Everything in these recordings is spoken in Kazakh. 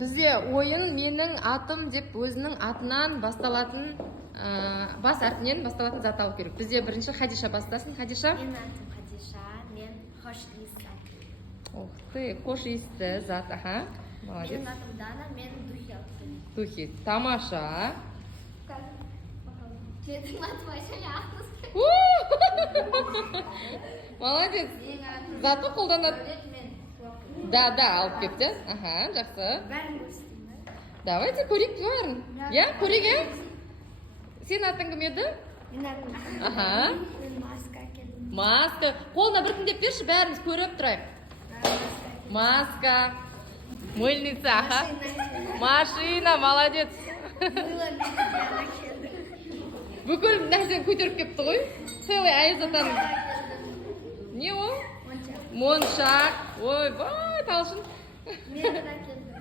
Бізде ойын менің атым деп өзінің атынан басталатын бас әрпінен басталатын зат алу керек. Бізде бірінші Хадиша бастасын. Хадиша. Менің атым Хадиша, мен хош иісті. Ух ты, хош иісті зат. Аха. Молодец. Менің атым Дана, мен духи алып келдім. Духи. Тамаша. Менің атым Айша, мен ақтыз. Молодец. Заты қолданады. Да, алып кетті. Аха, жақсы. Бәрін көрсетейін. Давайте көрейік бәрін. Я, көрейік, я? Сен атың кім еді? Менің атым Аха. мен маска келдім. Маска. Қолына бір деп берші, бәріміз көріп тұрайық. Маска. Мыльница, аха. Машина, молодец. Бүкіл нәрсені көтеріп кепті ғой. Целый аяз атаның. Не ол? Моншақ. Ой, бай, талшын. Мен де келдім.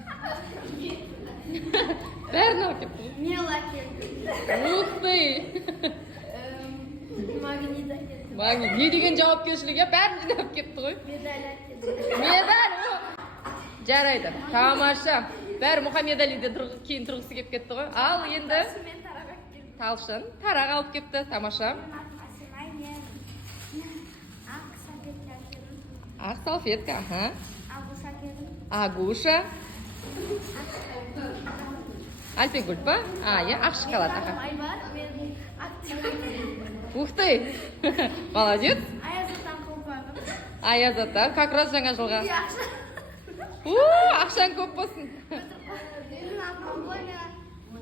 Бәрін алып кепті ғой. Мела келдім. Ух ты. Магнита келдім. Магни, не деген жауапкершілік, я бәрін жинап кепті ғой. Медаль келдім. Медаль. Жарайды. Тамаша. Бәрі Мұхаммедалиден кейін тұрғысы кеп кетті ғой. Ал енді Мен тарақ келдім. талшын тарақ алып кепті. Тамаша. Менің атым Асимай, мен ақ салфетка келдім. Ақ салфетка, аха. Агуша келдім. Агуша. Альпегуль па? Я ақ шоколад, аха. Айбар, мен актер. Ух ты. Молодец. Аязатан қолпағым. Аяз ата, как раз жаңа жылға. Жақсы. Ақшаң көп болсын. Менің атым Боня.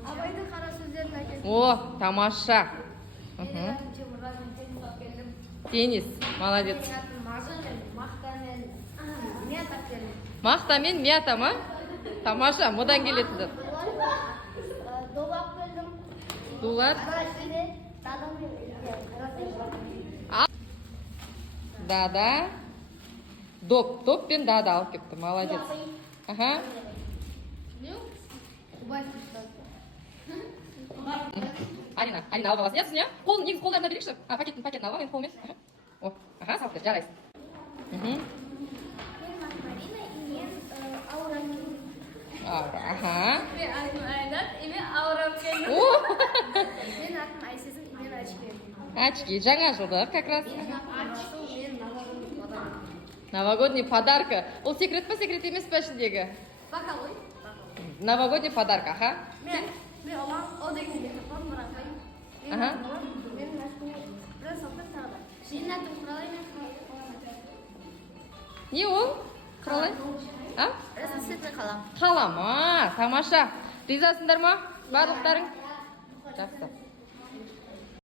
Абайдың қара сөздерін әкелдім. О, тамаша. Менің атым Теміржан, мен теннис алып келдім. Теннис, молодец. Менің атым Маза, мен мақта мен мед алып келдім. Мақта мен мята ма? Тамаша, мұдан келетін зат. Долап келдім. Дулат. Дада. Доп пен дада алып кепті, молодец. Аха. Алина алып аласың, иә, қолын негізі қолдарына берейікші. Пакетін алып, енді қолмен. О, аха, салып кет, жарайсың. Менің атым Марина, и мен аура келдім. Аха. Мен атым Айнат, и мен аура келдім. Менің атым Айсезім, и мен очки келдім. Очки, жаңа жылдық, как раз. Менің атым Аршыл, мен новогодний подарок. Новогодний подарка. Ол секрет па, секрет емес па ішіндегі? Бака ғой. Новогодний подарка, аха. Мен оған о деген де қапам мұратай. Аха. Менің атым біраз салпын тағы да. Менің атым Құралай, мен Не ол? Құралай? А? Разноцветный қалам. Қалам, тамаша. Ризасыңдар ма? Барлықтарың? Жақсы.